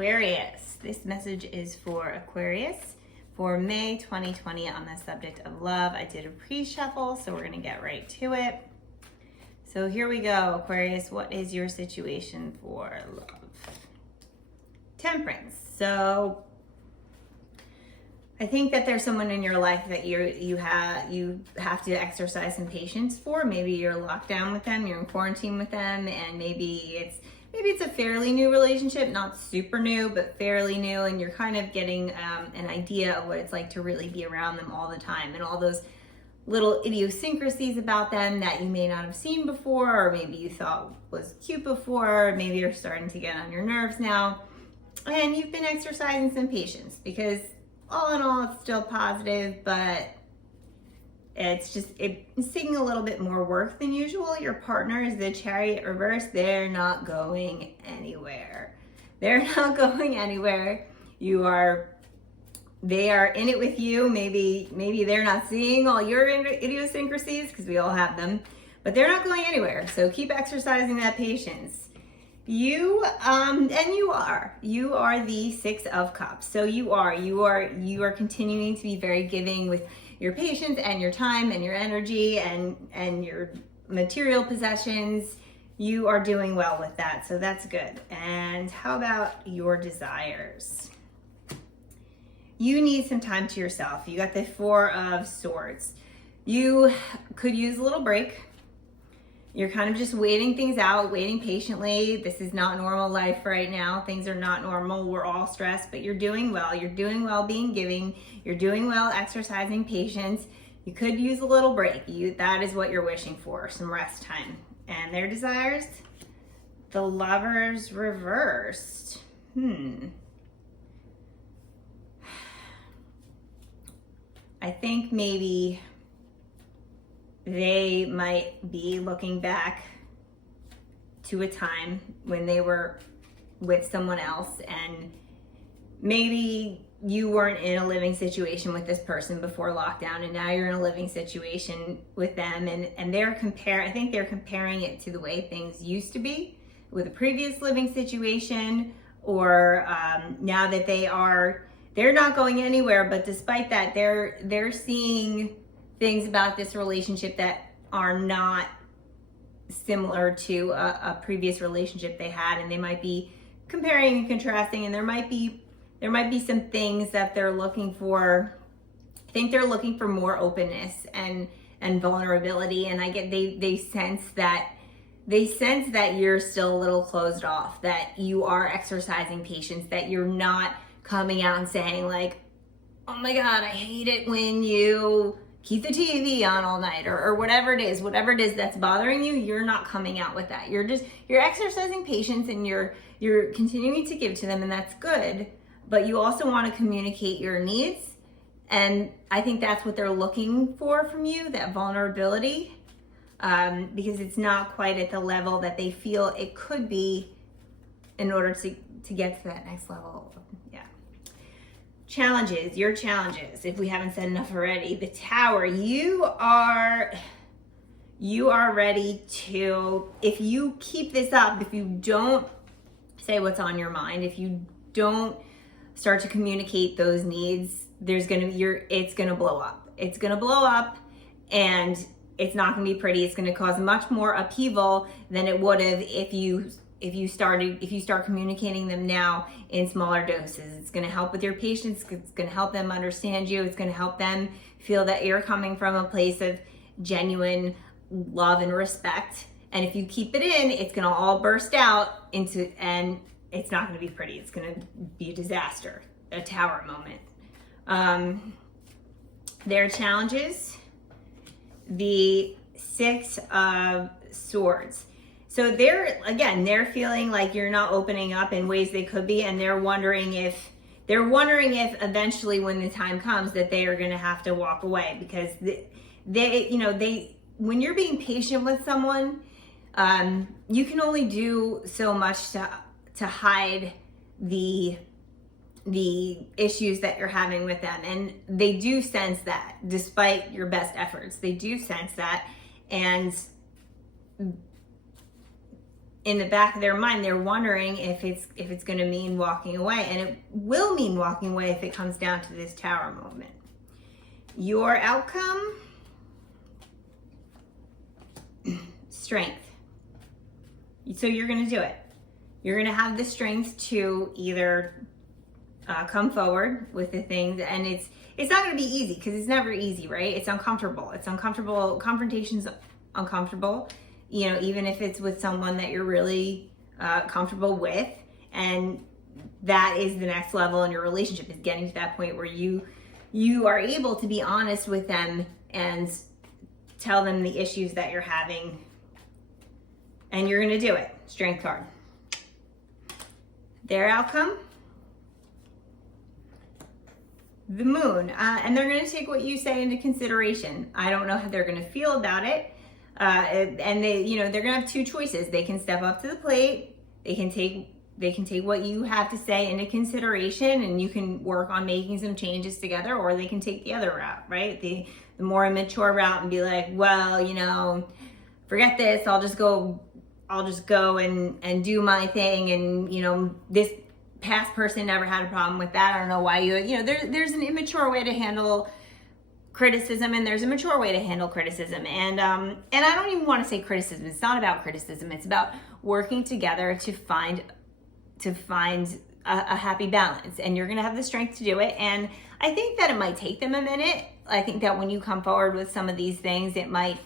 Aquarius. This message is for Aquarius for May 2020 on the subject of love. I did a pre-shuffle, so we're going to get right to it. So here we go, Aquarius. What is your situation for love? Temperance. So I think that there's someone in your life that you have to exercise some patience for. Maybe you're locked down with them, you're in quarantine with them, and maybe it's a fairly new relationship, not super new, but fairly new, and you're kind of getting an idea of what it's like to really be around them all the time, and all those little idiosyncrasies about them that you may not have seen before, or maybe you thought was cute before, or maybe you're starting to get on your nerves now, and you've been exercising some patience, because all in all, it's still positive, but it's taking a little bit more work than usual. Your partner is the Chariot reverse. They're not going anywhere. They're not going anywhere. They are in it with you. Maybe they're not seeing all your idiosyncrasies, because we all have them, but they're not going anywhere. So keep exercising that patience. You are the Six of Cups. So you are continuing to be very giving with your patience and your time and your energy and your material possessions. You are doing well with that, so that's good. And how about your desires? You need some time to yourself. You got the Four of Swords. You could use a little break. You're kind of just waiting things out, waiting patiently. This is not normal life right now. Things are not normal. We're all stressed, but you're doing well. You're doing well being giving. You're doing well exercising patience. You could use a little break. That is what you're wishing for, some rest time. And their desires? The Lovers reversed. I think maybe they might be looking back to a time when they were with someone else, and maybe you weren't in a living situation with this person before lockdown, and now you're in a living situation with them, and I think they're comparing it to the way things used to be with a previous living situation, or now that they're not going anywhere, but despite that, they're seeing things about this relationship that are not similar to a previous relationship they had, and they might be comparing and contrasting, and there might be some things that they're looking for. I think they're looking for more openness and vulnerability, and I get they sense that you're still a little closed off, that you are exercising patience, that you're not coming out and saying like, oh my God, I hate it when you keep the TV on all night, or whatever it is that's bothering you. You're not coming out with that. You're exercising patience, and you're continuing to give to them, and that's good. But you also want to communicate your needs, and I think that's what they're looking for from you, that vulnerability, because it's not quite at the level that they feel it could be in order to get to that next level. Challenges, your challenges, if we haven't said enough already. The Tower, you are ready to, if you keep this up, if you don't say what's on your mind, if you don't start to communicate those needs, it's gonna blow up. It's gonna blow up, and it's not gonna be pretty. It's gonna cause much more upheaval than it would have if you start communicating them now in smaller doses. It's going to help with your patients. It's going to help them understand you. It's going to help them feel that you're coming from a place of genuine love and respect. And if you keep it in, it's going to all burst out and it's not going to be pretty. It's going to be a disaster, a Tower moment. Their challenges, the Six of Swords. So they're feeling like you're not opening up in ways they could be, and they're wondering if eventually, when the time comes, that they are going to have to walk away, because when you're being patient with someone, you can only do so much to hide the issues that you're having with them, and they do sense that, despite your best efforts. They do sense that, and in the back of their mind, they're wondering if it's going to mean walking away, and it will mean walking away if it comes down to this Tower moment. Your outcome, strength. So you're going to do it. You're going to have the strength to either come forward with the things, and it's not going to be easy, because it's never easy, right? It's uncomfortable. It's uncomfortable. Confrontation's uncomfortable, you know, even if it's with someone that you're really comfortable with. And that is the next level in your relationship, is getting to that point where you are able to be honest with them and tell them the issues that you're having, and you're going to do it. Strength card. Their outcome, the Moon, and they're going to take what you say into consideration. I don't know how they're going to feel about it, and they, you know, they're going to have two choices. They can step up to the plate. They can take what you have to say into consideration, and you can work on making some changes together, or they can take the other route, right? The more immature route, and be like, well, you know, forget this. I'll just go and do my thing, and, you know, this past person never had a problem with that. I don't know why you know, there's an immature way to handle criticism, and there's a mature way to handle criticism. And I don't even want to say criticism. It's not about criticism. It's about working together to find a happy balance, and you're going to have the strength to do it. And I think that it might take them a minute. I think that when you come forward with some of these things, it might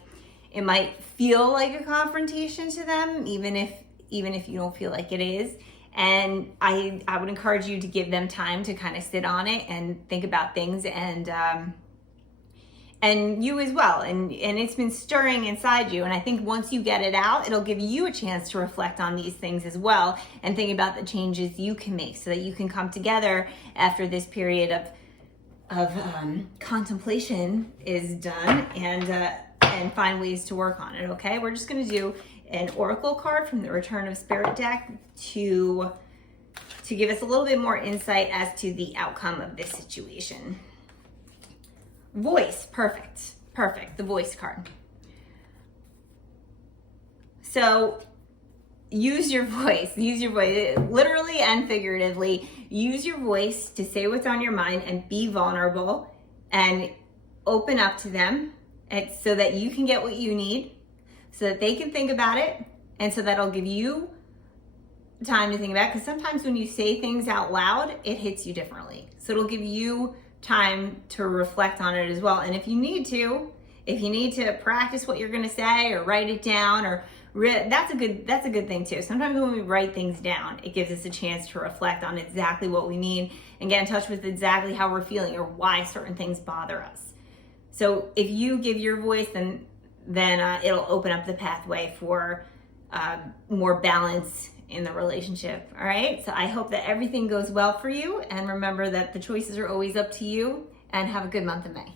feel like a confrontation to them, even if you don't feel like it is. And I would encourage you to give them time to kind of sit on it and think about things, and you as well. And it's been stirring inside you. And I think once you get it out, it'll give you a chance to reflect on these things as well, and think about the changes you can make, so that you can come together after this period of contemplation is done, and find ways to work on it. Okay, we're just going to do an oracle card from the Return of Spirit deck to give us a little bit more insight as to the outcome of this situation. Voice, perfect, the Voice card. So use your voice, literally and figuratively. Use your voice to say what's on your mind, and be vulnerable and open up to them, and so that you can get what you need, so that they can think about it, and so that'll give you time to think about it. Because sometimes when you say things out loud, it hits you differently. So it'll give you time to reflect on it as well. And if you need to practice what you're going to say, or write it down, or that's a good thing too. Sometimes when we write things down, it gives us a chance to reflect on exactly what we need, and get in touch with exactly how we're feeling, or why certain things bother us. So if you give your voice, then it'll open up the pathway for more balance in the relationship. All right. So I hope that everything goes well for you, and remember that the choices are always up to you, and have a good month of May.